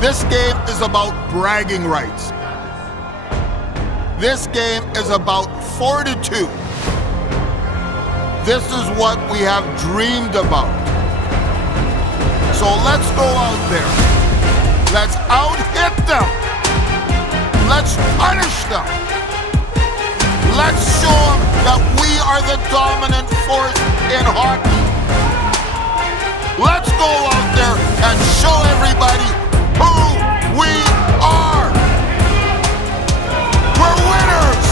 This game is about bragging rights. This game is about fortitude. This is what we have dreamed about. So let's go out there. Let's out-hit them. Let's punish them. Let's show them that we are the dominant force in hockey. Let's go out there and show everybody who we are. We're winners.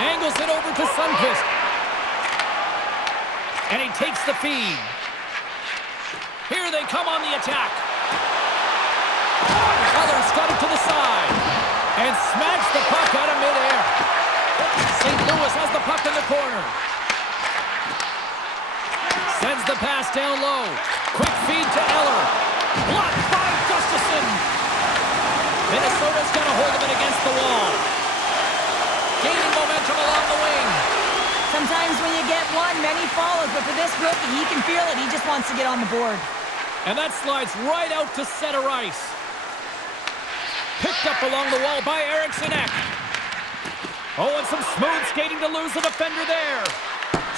Angles it over to Sundqvist. And he takes the feed. Here they come on the attack. Others got it to the side. And smacks the puck out of midair. St. Louis has the puck in the corner. Sends the pass down low. Quick feed to Eller. Blocked by Gustafsson. Minnesota's got a hold of it against the wall. Gaining momentum along the wing. Sometimes when you get one, many follows, but for this rookie, he can feel it. He just wants to get on the board. And that slides right out to center ice. Picked up along the wall by Eriksson Ek. Oh, and some smooth skating to lose the defender there.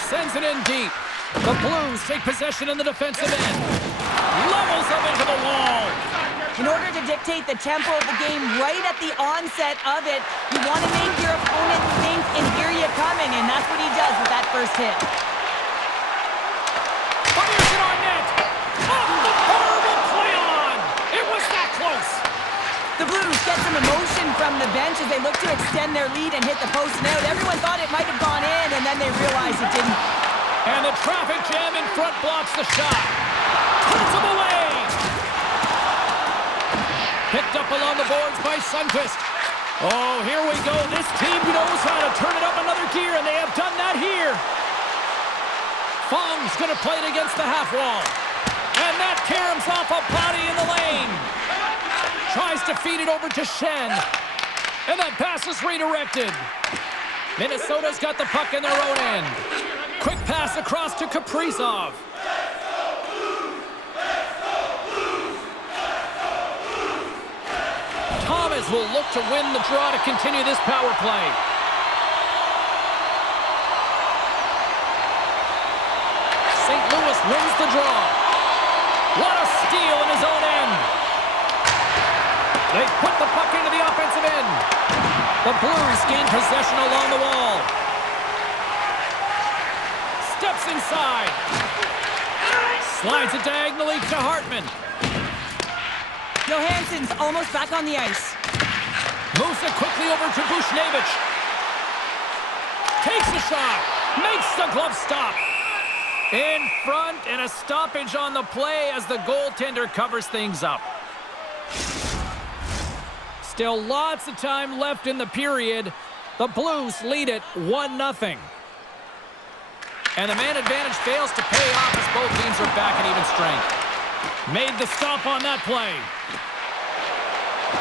Sends it in deep. The Blues take possession in the defensive end. Levels them into the wall. In order to dictate the tempo of the game right at the onset of it, you want to make your opponent think and hear you coming, and that's what he does with that first hit. Fires it on net. Oh, the corner will play on. It was that close. The Blues get some emotion from the bench as they look to extend their lead and hit the post and out. Everyone thought it might have gone in, and then they realized it didn't. And the traffic jam in front blocks the shot. Puts him away. Picked up along the boards by Sundqvist. Oh, here we go. This team knows how to turn it up another gear, and they have done that here. Fong's going to play it against the half wall. And that caroms off a body in the lane. Tries to feed it over to Shen. And that pass is redirected. Minnesota's got the puck in their own end. Quick pass across to Kaprizov. Thomas will look to win the draw to continue this power play. St. Louis wins the draw. What a steal in his own end. They put the puck into the offensive end. The Blues gain possession along the wall. Steps inside. Slides it diagonally to Hartman. Johansson's almost back on the ice. Moves it quickly over to Bushnevich. Takes a shot. Makes the glove stop. In front, and a stoppage on the play as the goaltender covers things up. Still lots of time left in the period. The Blues lead it 1-0. And the man advantage fails to pay off as both teams are back at even strength. Made the stop on that play.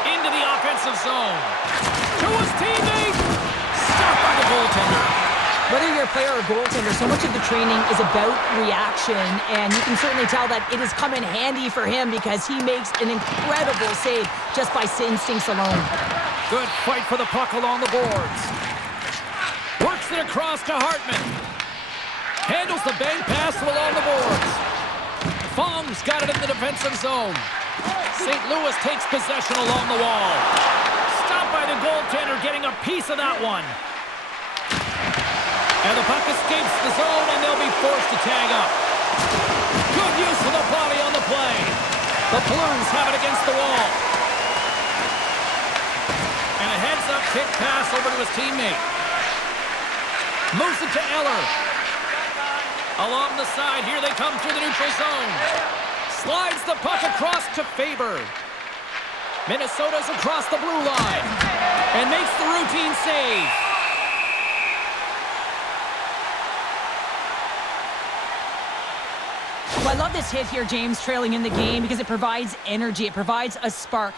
Into the offensive zone. To his teammate. Stopped by the goaltender. Whether you're a player or goaltender, so much of the training is about reaction, and you can certainly tell that it has come in handy for him because he makes an incredible save just by instincts alone. Good fight for the puck along the boards. Works it across to Hartman. Handles the bank pass along the boards. Fong's got it in the defensive zone. St. Louis takes possession along the wall. Stopped by the goaltender, getting a piece of that one. And the puck escapes the zone, and they'll be forced to tag up. Blues have it against the wall. And a heads-up kick pass over to his teammate. Moves it to Eller. Along the side, here they come through the neutral zone. Slides the puck across to Faber. Minnesota's across the blue line. And makes the routine save. Well, I love this hit here, James, trailing in the game, because it provides energy. It provides a spark.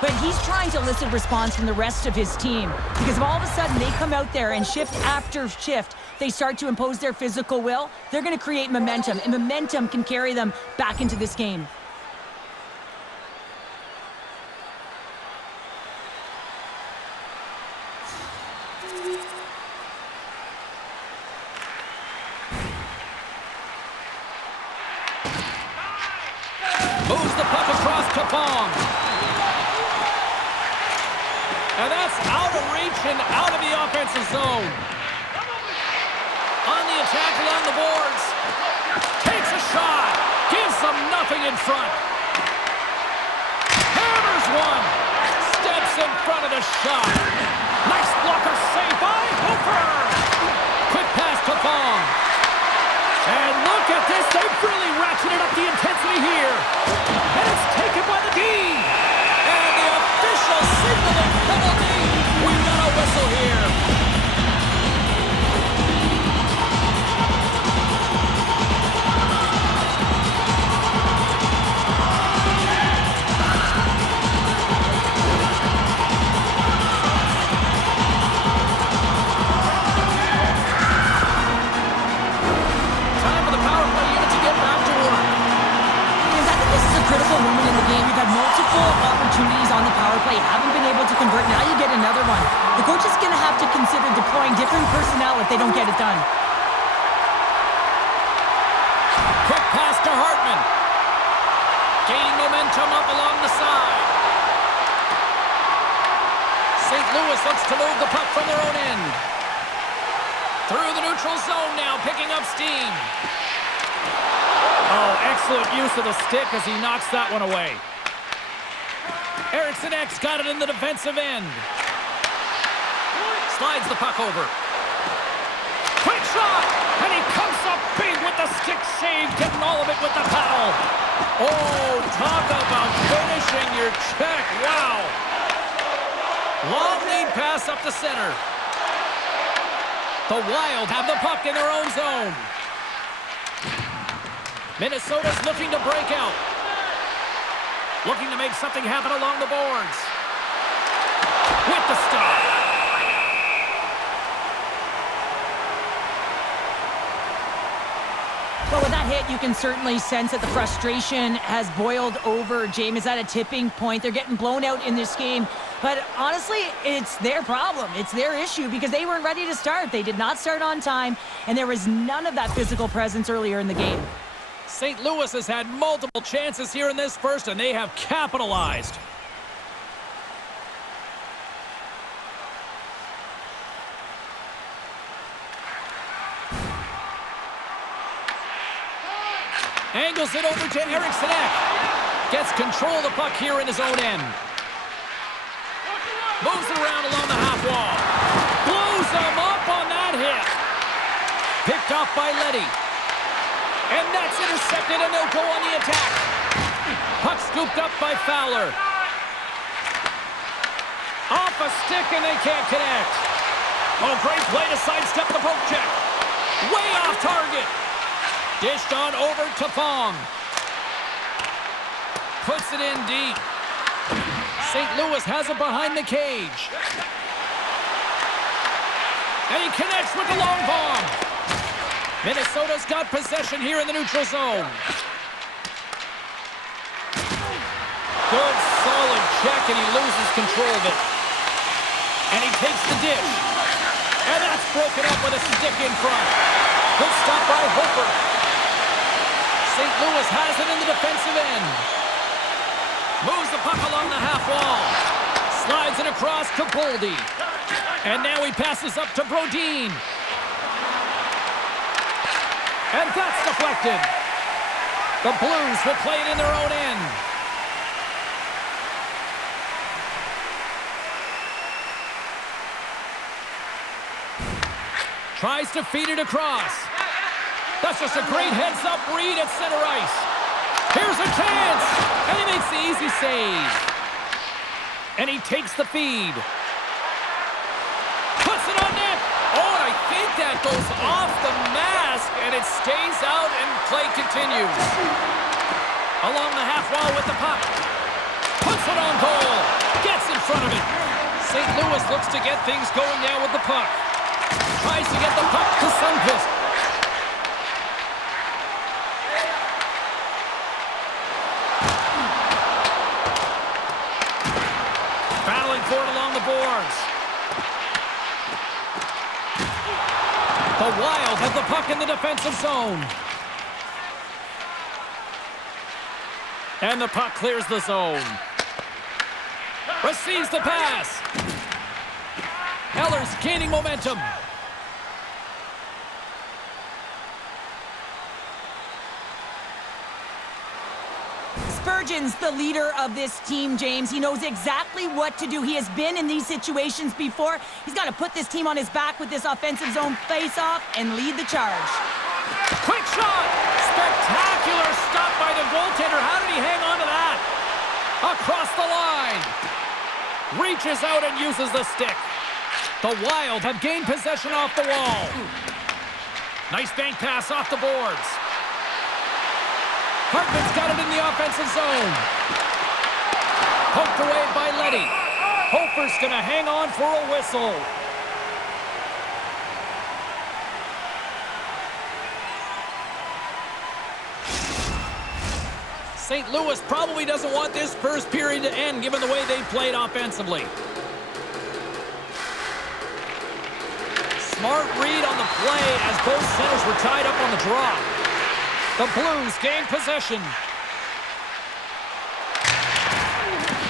But he's trying to elicit response from the rest of his team, because if all of a sudden they come out there and shift after shift, they start to impose their physical will, they're going to create momentum, and momentum can carry them back into this game. Moves the puck across to Fong. And that's out of reach and out of the offensive zone. On the attack along the boards. Takes a shot. Gives them nothing in front. Hammers one. Steps in front of the shot. Nice blocker save by Hooper. Quick pass to Fong. And look at this. They've really ratcheted up the intensity here. And it's taken by the D. And the official signaling penalty. We've got a whistle here. Critical moment in the game. We've had multiple opportunities on the power play, haven't been able to convert. Now you get another one. The coach is going to have to consider deploying different personnel if they don't get it done. Quick pass to Hartman. Gaining momentum up along the side. St. Louis looks to move the puck from their own end. Through the neutral zone now, picking up steam. Oh, excellent use of the stick as he knocks that one away. Eriksson Ek's got it in the defensive end. Slides the puck over. Quick shot! And he comes up big with the stick save, getting all of it with the paddle. Oh, talk about finishing your check. Wow. Long lead pass up the center. The Wild have the puck in their own zone. Minnesota's looking to break out. Looking to make something happen along the boards. With the stop. Well, with that hit, you can certainly sense that the frustration has boiled over. James is at a tipping point. They're getting blown out in this game. But honestly, it's their problem. It's their issue because they weren't ready to start. They did not start on time, and there was none of that physical presence earlier in the game. St. Louis has had multiple chances here in this first, and they have capitalized. Angles it over to Eriksson Ek. Gets control of the puck here in his own end. Moves it around along the half wall. Blows them up on that hit. Picked off by Leddy. And that's intercepted, and they'll go on the attack. Puck scooped up by Fowler. Off a stick, and they can't connect. Oh, great play to sidestep the poke check. Way off target. Dished on over to Fong. Puts it in deep. St. Louis has it behind the cage. And he connects with the long bomb. Minnesota's got possession here in the neutral zone. Good, solid check, and he loses control of it. And he takes the dish. And that's broken up with a stick in front. Good stop by Hooper. St. Louis has it in the defensive end. Moves the puck along the half wall. Slides it across to Boldy. And now he passes up to Brodin. And that's deflected. The Blues will play it in their own end. Tries to feed it across. That's just a great heads-up read at center ice. Here's a chance, and he makes the easy save. And he takes the feed. Puts it on net. Oh, and I think that goes off the mask, and it stays out, and play continues. Along the half wall with the puck. Puts it on goal. Gets in front of it. St. Louis looks to get things going now with the puck. Tries to get the puck to Sundqvist. Battling for it along the boards. The Wild have the puck in the defensive zone. And the puck clears the zone. Receives the pass. Eller's gaining momentum. Spurgeon's the leader of this team, James. He knows exactly what to do. He has been in these situations before. He's got to put this team on his back with this offensive zone face-off and lead the charge. Quick shot! Spectacular stop by the goaltender. How did he hang on to that? Across the line. Reaches out and uses the stick. The Wild have gained possession off the wall. Nice bank pass off the boards. Hartman's got it in the offensive zone. Poked away by Leddy. Hofer's going to hang on for a whistle. St. Louis probably doesn't want this first period to end, given the way they played offensively. Smart read on the play as both centers were tied up on the draw. The Blues gain possession.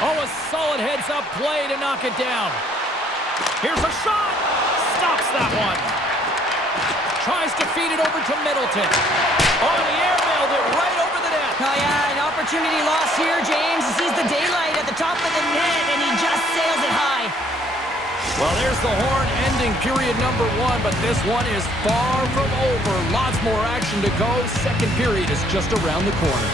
Oh, a solid heads-up play to knock it down. Here's a shot. Stops that one. Tries to feed it over to Middleton. Oh, the airmailed it right over the net. Oh, yeah, an opportunity lost here, James. He sees the daylight at the top of the net, and he just sails it high. Well, there's the horn ending period number 1, but this one is far from over. Lots more action to go. Second period is just around the corner.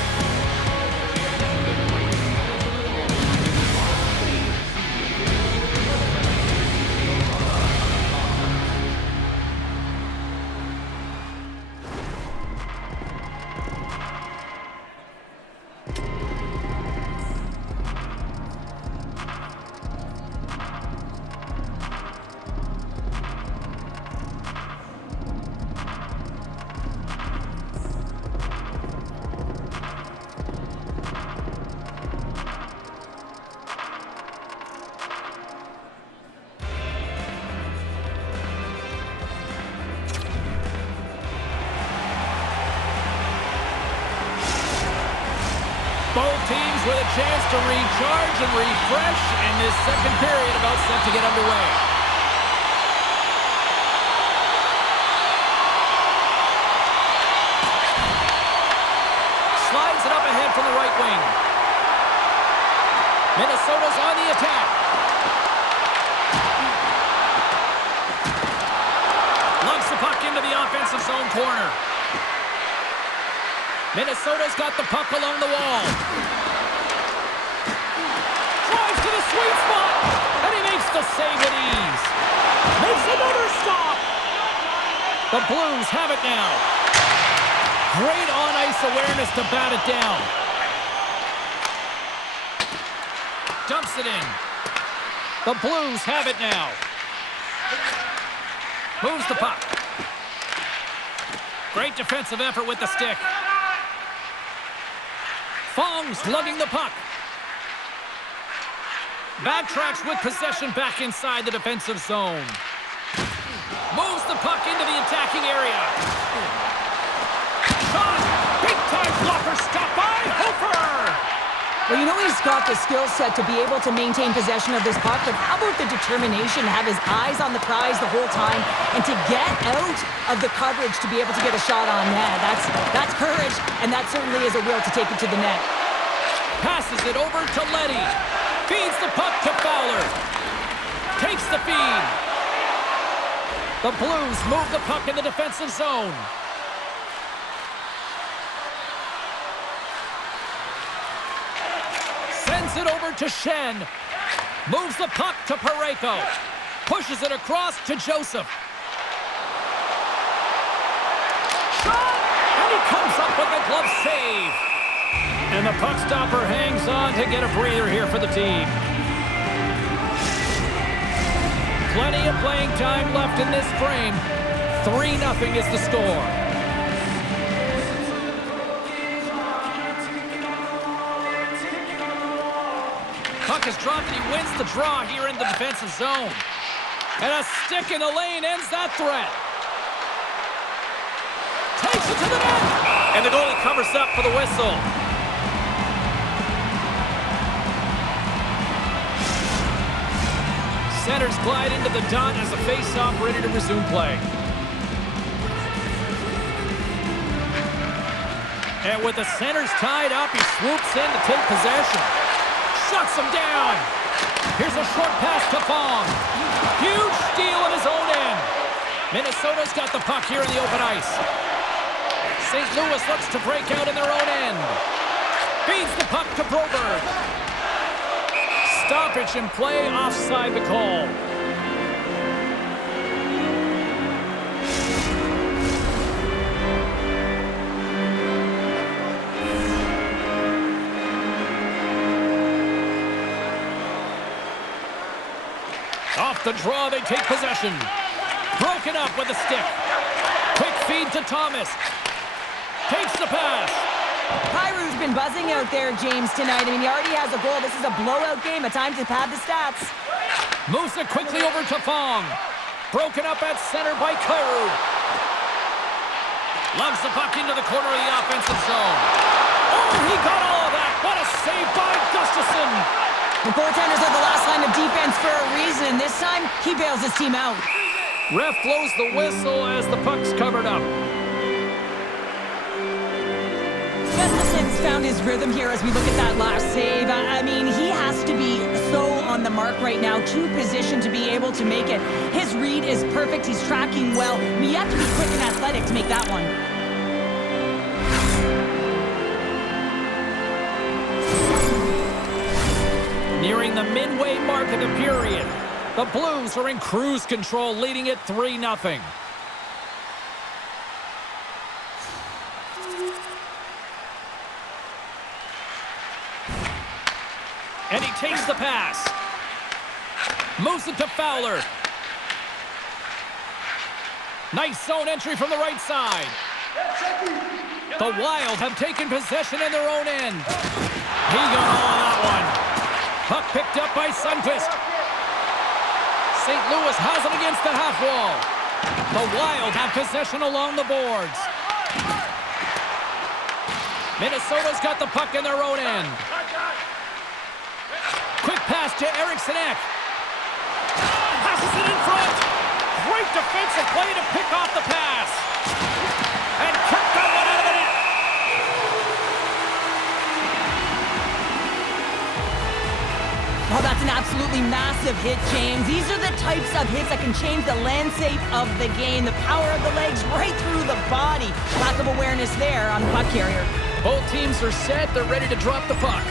Both teams with a chance to recharge and refresh, and this second period about set to get underway. Slides it up ahead from the right wing. Minnesota's on the attack. Lugs the puck into the offensive zone corner. Minnesota's got the puck along the wall. Drives to the sweet spot, and he makes the save with ease. Makes another stop. The Blues have it now. Great on-ice awareness to bat it down. Dumps it in. The Blues have it now. Moves the puck. Great defensive effort with the stick. Fong's lugging the puck. Backtracks with possession back inside the defensive zone. Moves the puck into the attacking area. Shot! Big-time blocker stop by Hofer! Well, you know he's got the skill set to be able to maintain possession of this puck, but how about the determination to have his eyes on the prize the whole time and to get out of the coverage to be able to get a shot on net? That's courage, and that certainly is a will to take it to the net. Passes it over to Leddy. Feeds the puck to Fowler. Takes the feed. The Blues move the puck in the defensive zone. Sends it over to Shen. Moves the puck to Parayko. Pushes it across to Joseph. Shot! And he comes up with a glove save. And the puck stopper hangs on to get a breather here for the team. Plenty of playing time left in this frame. 3-0 is the score. Puck is dropped and he wins the draw here in the defensive zone. And a stick in the lane ends that threat. Takes it to the net. And the goalie covers up for the whistle. Centers glide into the dot as the face-off ready to resume play. And with the centers tied up, he swoops in to take possession. Shuts him down. Here's a short pass to Fong. Huge steal at his own end. Minnesota's got the puck here in the open ice. St. Louis looks to break out in their own end. Feeds the puck to Broberg. Stoppage in play, offside the call. Off the draw, they take possession. Broken up with a stick. Quick feed to Thomas. Takes the pass. Kyrou's been buzzing out there, James, tonight. I mean, he already has a goal. This is a blowout game. A time to pad the stats. Moves it quickly over to Fong. Broken up at center by Kyrou. Loves the puck into the corner of the offensive zone. Oh, he got all of that. What a save by Gustafsson. The goaltenders are the last line of defense for a reason. This time, he bails his team out. Ref blows the whistle as the puck's covered up. Gustafsson's found his rhythm here as we look at that last save. I mean, he has to be so on the mark right now, too positioned to be able to make it. His read is perfect. He's tracking well. I mean, you have to be quick and athletic to make that one. Nearing the midway mark of the period, the Blues are in cruise control, leading it 3-0. And he takes the pass. Moves it to Fowler. Nice zone entry from the right side. The Wild have taken possession in their own end. He got all of that one. Puck picked up by Sundqvist. St. Louis has it against the half wall. The Wild have possession along the boards. Minnesota's got the puck in their own end. Quick pass to Eriksson Ek. Passes it in front. Great defensive play to pick off the pass. And kept that one out of the net. Oh, that's an absolutely massive hit, James. These are the types of hits that can change the landscape of the game. The power of the legs right through the body. Lack of awareness there on the puck carrier. Both teams are set. They're ready to drop the puck.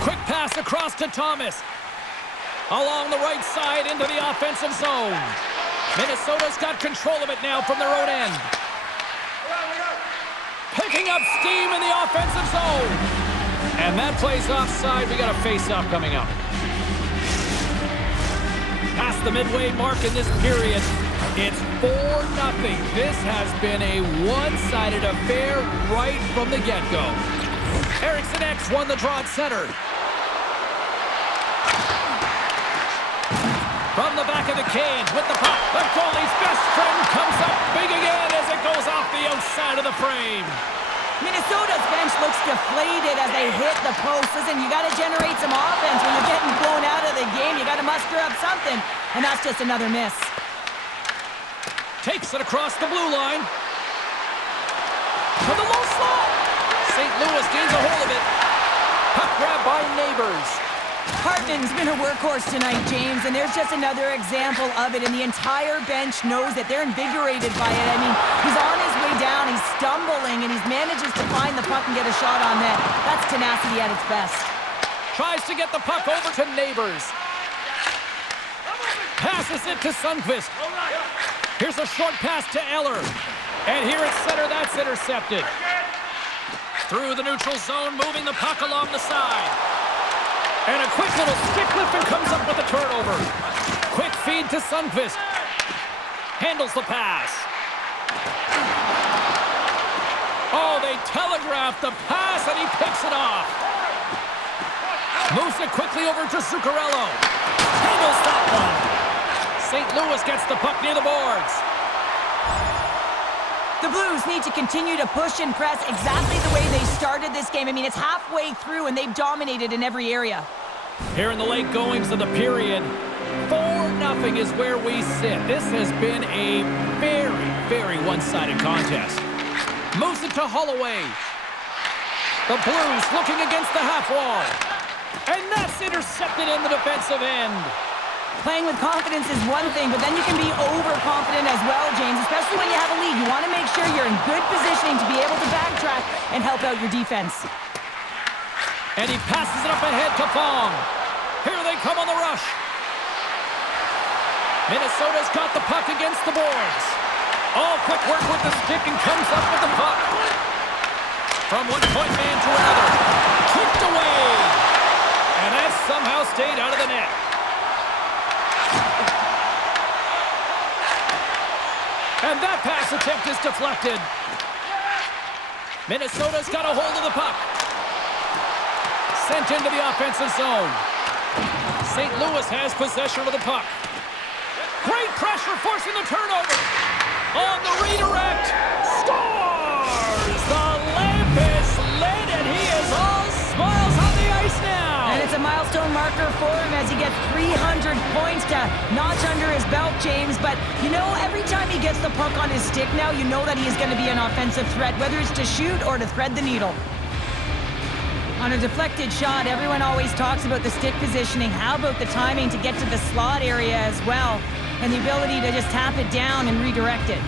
Quick pass across to Thomas. Along the right side into the offensive zone. Minnesota's got control of it now from their own end. Picking up steam in the offensive zone. And that plays offside. We got a face-off coming up. Past the midway mark in this period. It's 4-0. This has been a one-sided affair right from the get-go. Eriksson Ek won the draw at center. From the back of the cage with the puck. The goalie's best friend comes up big again as it goes off the outside of the frame. Minnesota's bench looks deflated as they hit the post. Listen, you got to generate some offense when you're getting blown out of the game. You got to muster up something, and that's just another miss. Takes it across the blue line. To the low slot. St. Louis gains a hold of it. Puck grab by Neighbors. Hartman's been a workhorse tonight, James, and there's just another example of it, and the entire bench knows that they're invigorated by it. I mean, he's on his way down, he's stumbling, and he manages to find the puck and get a shot on net. That's tenacity at its best. Tries to get the puck over to Neighbors. Passes it to Sundqvist. Here's a short pass to Eller. And here at center, that's intercepted. Through the neutral zone, moving the puck along the side. And a quick little stick lift and comes up with a turnover. Quick feed to Sundqvist. Handles the pass. Oh, they telegraphed the pass and he picks it off. Moves it quickly over to Zuccarello. Handles that one. St. Louis gets the puck near the boards. The Blues need to continue to push and press exactly the way they started this game. I mean, it's halfway through, and they've dominated in every area. Here in the late goings of the period, 4-0 is where we sit. This has been a very, very one-sided contest. Moves it to Holloway. The Blues looking against the half wall. And that's intercepted in the defensive end. Playing with confidence is one thing, but then you can be overconfident as well, James, especially when you have a lead. You want to make sure you're in good positioning to be able to backtrack and help out your defense. And he passes it up ahead to Fong. Here they come on the rush. Minnesota's got the puck against the boards. Oh, quick work with the stick and comes up with the puck. From one point man to another. Kicked away. And that somehow stayed out of the net. And that pass attempt is deflected. Minnesota's got a hold of the puck. Sent into the offensive zone. St. Louis has possession of the puck. Great pressure forcing the turnover. On the redirect. Scores! The lamp is lit and he is all smiles on the ice now. And it's a milestone marker for him as he gets 300 points to notch under his belt, James. But, you know, every time he gets the puck on his stick now, you know that he is going to be an offensive threat, whether it's to shoot or to thread the needle. On a deflected shot, everyone always talks about the stick positioning. How about the timing to get to the slot area as well? And the ability to just tap it down and redirect it.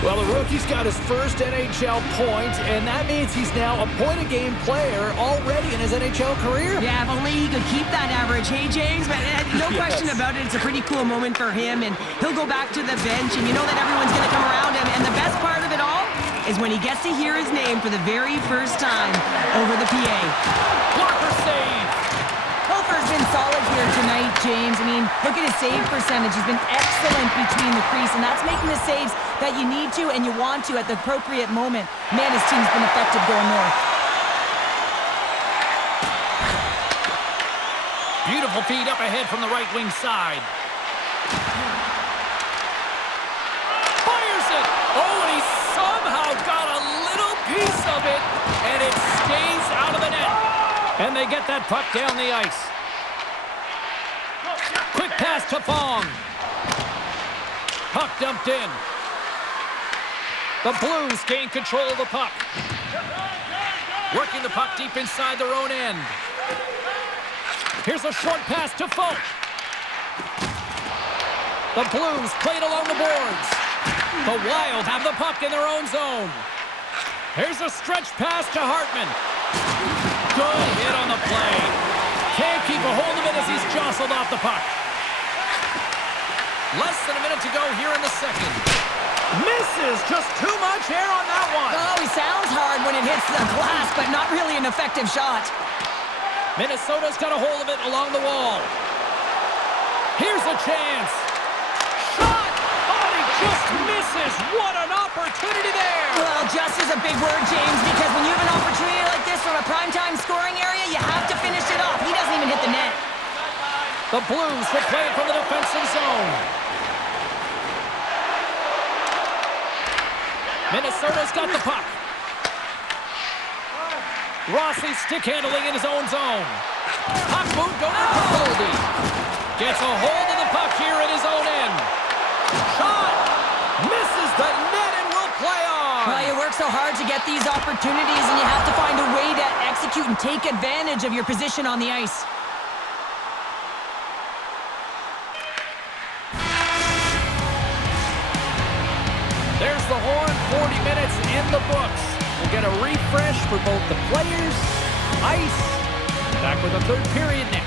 Well, the rookie's got his first NHL point, and that means he's now a point-a-game player already in his NHL career. Yeah, if only he could keep that average. Hey, James, but no question about it, it's a pretty cool moment for him, and he'll go back to the bench, and you know that everyone's going to come around him, and the best part of it all is when he gets to hear his name for the very first time over the PA. Blocker save. Hofer's been solid here tonight, James. I mean, look at his save percentage. He's been excellent between the crease, and that's making the saves that you need to and you want to at the appropriate moment. Man, his team's been effective going north. Beautiful feed up ahead from the right wing side. Fires it! Oh, and he somehow got a little piece of it, and it stays out of the net. And they get that puck down the ice. Quick pass to Fong. Puck dumped in. The Blues gain control of the puck. Working the puck deep inside their own end. Here's a short pass to Folk. The Blues played along the boards. The Wild have the puck in their own zone. Here's a stretch pass to Hartman. Good hit on the play. Can't keep a hold of it as he's jostled off the puck. Less than a minute to go here in the second. Misses, just too much air on that one. Oh, he sounds hard when it hits the glass, but not really an effective shot. Minnesota's got a hold of it along the wall. Here's a chance. Shot! Oh, he just misses. What an opportunity there. Well, just is a big word, James, because when you have an opportunity like this from a primetime scoring area, you have to finish it off. He doesn't even hit the net. The Blues will play it from the defensive zone. Minnesota's got the puck. Rossi stick handling in his own zone. Puck moved over to Goldie. Gets a hold of the puck here in his own end. Shot! Misses the net. so hard to get these opportunities, and you have to find a way to execute and take advantage of your position on the ice. There's the horn, 40 minutes in the books. We'll get a refresh for both the players, ice. Back with the third period next.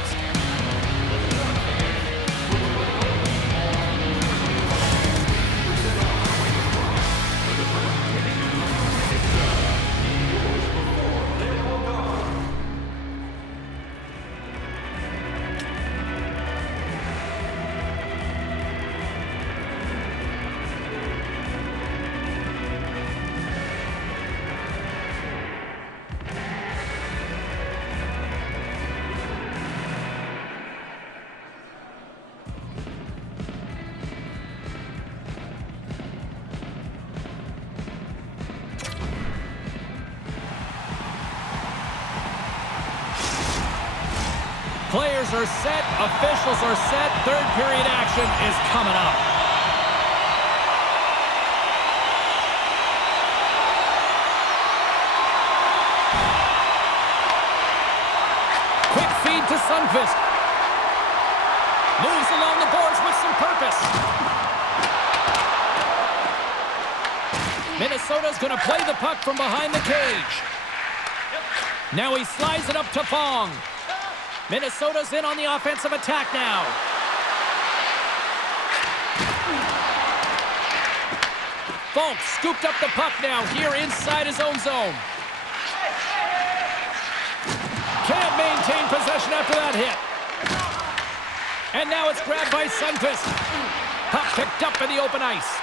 Players are set, officials are set, third period action is coming up. Quick feed to Sundqvist. Moves along the boards with some purpose. Minnesota's going to play the puck from behind the cage. Now he slides it up to Fong. Minnesota's in on the offensive attack now. Fong scooped up the puck now here inside his own zone. Can't maintain possession after that hit. And now it's grabbed by Sundqvist. Puck picked up in the open ice.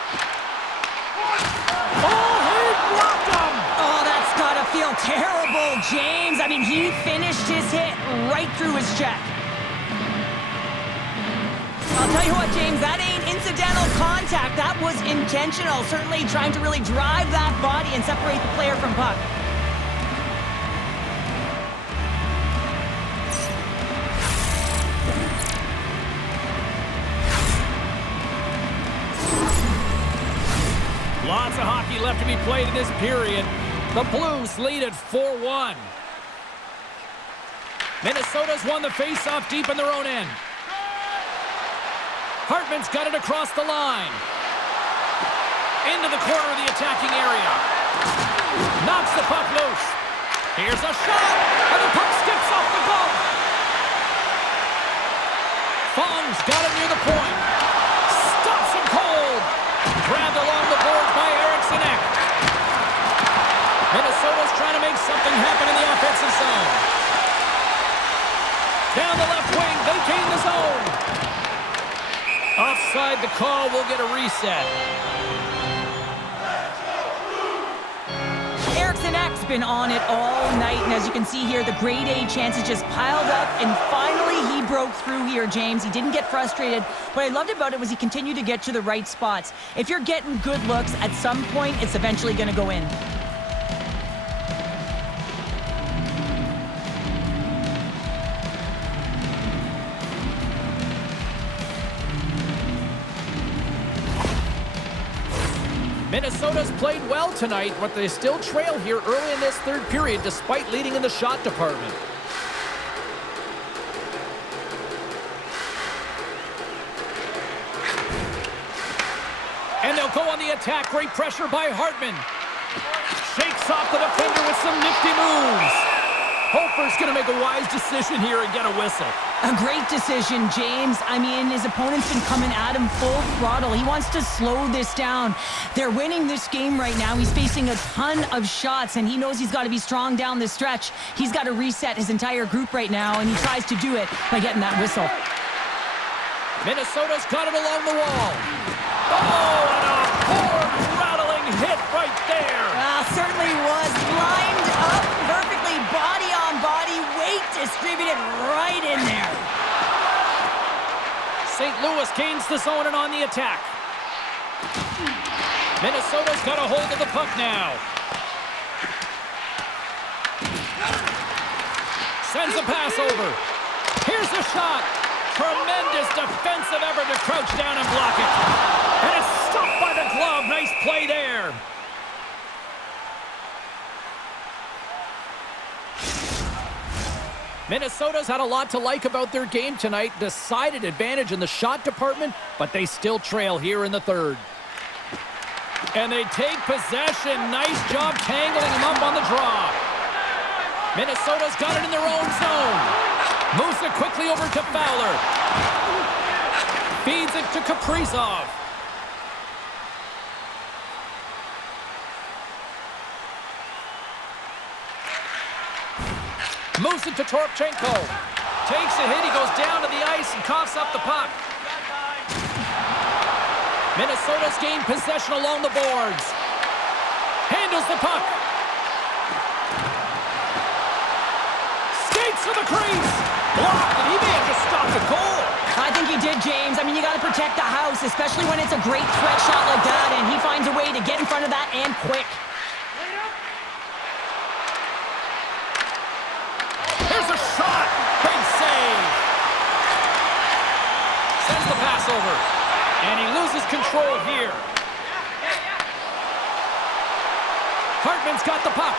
Oh, he blocked him! Oh, that's gotta feel terrible, James. I mean, he finished his hit right through his check. I'll tell you what, James, that ain't incidental contact. That was intentional. Certainly trying to really drive that body and separate the player from puck. Lots of hockey left to be played in this period. The Blues lead at 4-1. Minnesota's won the faceoff deep in their own end. Hartman's got it across the line. Into the corner of the attacking area. Knocks the puck loose. Here's a shot, and the puck skips off the glove. Fong's got it near the point. Stops him cold. Grabbed along the boards by Icing. Minnesota's trying to make something happen in the offensive zone. Down the left wing, they gain the zone. Offside, the call will get a reset. Icing's been on it all night, and as you can see here, the grade A chances just piled up, and finally he broke through here, James. He didn't get frustrated. What I loved about it was he continued to get to the right spots. If you're getting good looks, at some point, it's eventually going to go in. Minnesota's played well tonight, but they still trail here early in this third period despite leading in the shot department. And they'll go on the attack. Great pressure by Hartman. Shakes off the defender with some nifty moves. Hofer's going to make a wise decision here and get a whistle. A great decision, James. I mean, his opponent's been coming at him full throttle. He wants to slow this down. They're winning this game right now. He's facing a ton of shots, and he knows he's got to be strong down the stretch. He's got to reset his entire group right now, and he tries to do it by getting that whistle. Minnesota's got it along the wall. Oh, and a board-rattling hit right there. Certainly was. Lined up perfectly, body on body, weight distributed right in there. St. Louis gains the zone and on the attack. Minnesota's got a hold of the puck now. Sends a pass over. Here's a shot. Tremendous defensive effort to crouch down and block it. And it's stopped by the glove. Nice play there. Minnesota's had a lot to like about their game tonight. Decided advantage in the shot department, but they still trail here in the third. And they take possession. Nice job tangling them up on the draw. Minnesota's got it in their own zone. Moves it quickly over to Fowler. Feeds it to Kaprizov. Moves it to Toropchenko. Takes a hit. He goes down to the ice and coughs up the puck. Minnesota's gained possession along the boards. Handles the puck. Skates to the crease. Blocked, and he may have just stopped the goal. I think he did, James. I mean, you got to protect the house, especially when it's a great threat shot like that, and he finds a way to get in front of that and quick. Here's a shot. Big save. Sends the pass over. And he loses control here. Hartman's got the puck.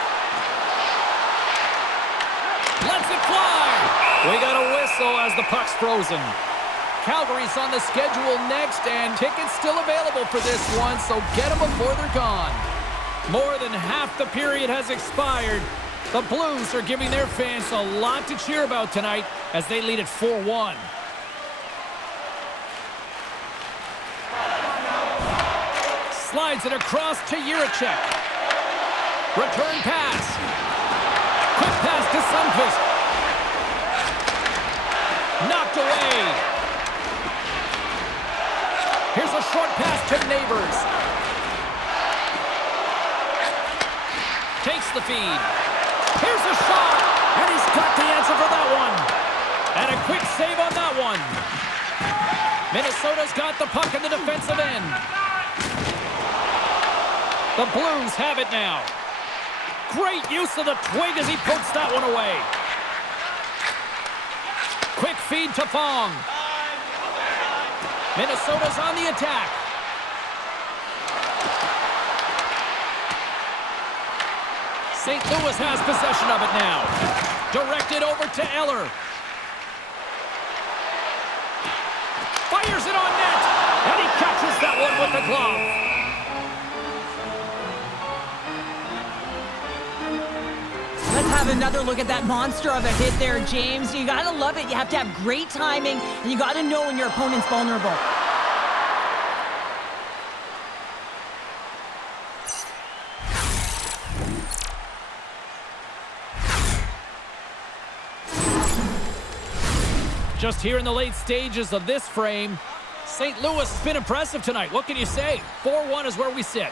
Lets it fly. We got a whistle as the puck's frozen. Calgary's on the schedule next, and tickets still available for this one, so get them before they're gone. More than half the period has expired. The Blues are giving their fans a lot to cheer about tonight as they lead at 4-1. Slides it across to Jiricek. Return pass. Quick pass to Sundqvist. Knocked away. Here's a short pass to Neighbors. Takes the feed. Here's a shot. And he's got the answer for that one. And a quick save on that one. Minnesota's got the puck in the defensive end. The Blues have it now. Great use of the twig as he pokes that one away. Quick feed to Fong. Minnesota's on the attack. St. Louis has possession of it now. Directed over to Eller. Fires it on net. And he catches that one with the glove. Let's have another look at that monster of a hit there, James. You got to love it. You have to have great timing, and you got to know when your opponent's vulnerable. Just here in the late stages of this frame, St. Louis has been impressive tonight. What can you say? 4-1 is where we sit.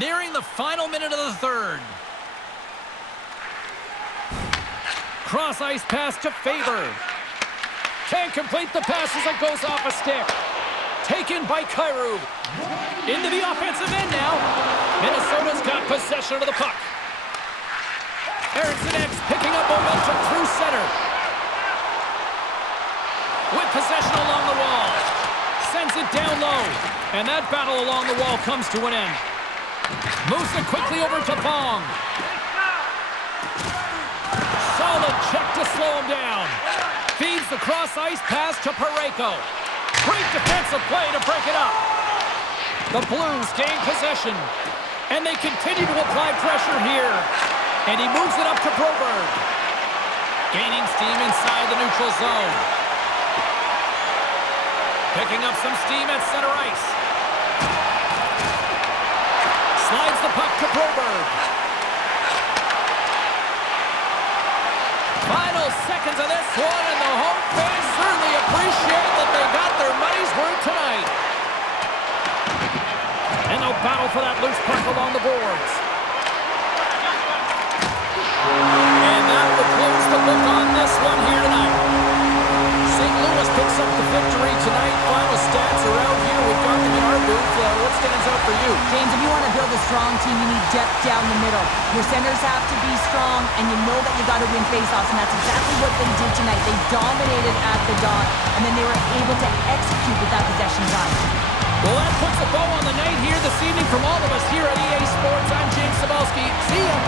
Nearing the final minute of the third. Cross-ice pass to Faber. Can't complete the pass as it goes off a stick. Taken by Kyrou. Into the offensive end now. Minnesota's got possession of the puck. Eriksson X picking up momentum through center. With possession along the wall. Sends it down low. And that battle along the wall comes to an end. Moves it quickly over to Fong. Solid check to slow him down. Feeds the cross-ice pass to Parayko. Great defensive play to break it up. The Blues gain possession. And they continue to apply pressure here. And he moves it up to Broberg. Gaining steam inside the neutral zone. Picking up some steam at center ice. Slides the puck to Broberg. Final seconds of this one, and the home fans certainly appreciate that they got their money's worth tonight. And they'll battle for that loose puck along the boards. And that will close the book on this one here tonight. St. Louis picks up the victory tonight. Final stats are out here. We've got them in our booth. What stands out for you? James, if you want to build a strong team, you need depth down the middle. Your centers have to be strong, and you know that you got to win faceoffs, and that's exactly what they did tonight. They dominated at the dot, and then they were able to execute with that possession time. Well, that puts a bow on the night here this evening from all of us here at EA Sports. I'm James Cybulski. See ya.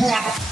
drop.